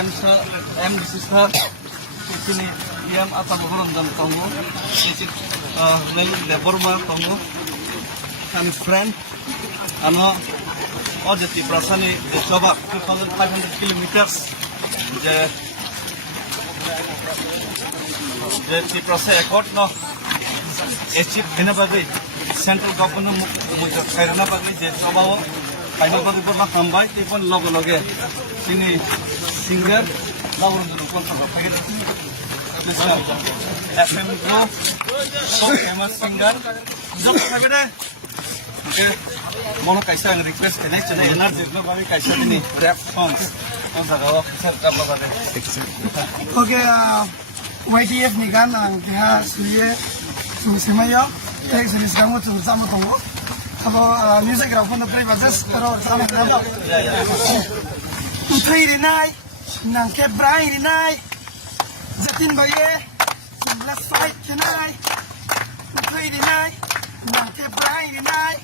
MDC sir, sini atau berundang tunggu, sisi Burma tunggu, kami friend, jadi perasaan coba 2,500 kilometers, jadi perasaan ekor achieve kena bagi central government muda kena bagi jadi coba final bagi pun nak tambah, itu pun logo sini singer, lawan tu pun tambah. FM Pro, so famous singer, jom lagi deh. Okay, mono kaisa yang request kena cina energy no kami kaisa ini rap songs. Kalau kita apa pada? Okay, YTF ni kan kita sudah semaya, sudah kamu sama tunggu. Kalau music kita pun play bagus, kalau sama kita. Utri dinai, nangke brai dinai, jatin baye, let's fight tonight. Utri dinai, nangke brai dinai,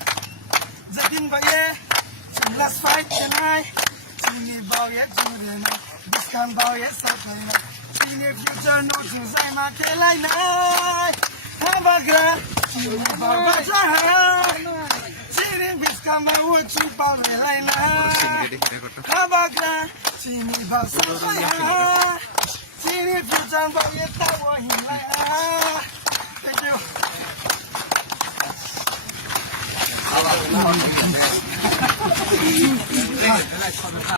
jatin baye, let's fight tonight. Sini baye jurena, biskan baye sapena. Sini future no susai makelai nai, habagra, sini babaja. Sini biskan bawa cuba melai nai, habagra, sini basaya. Sini future baye tawa hilai. Thank you.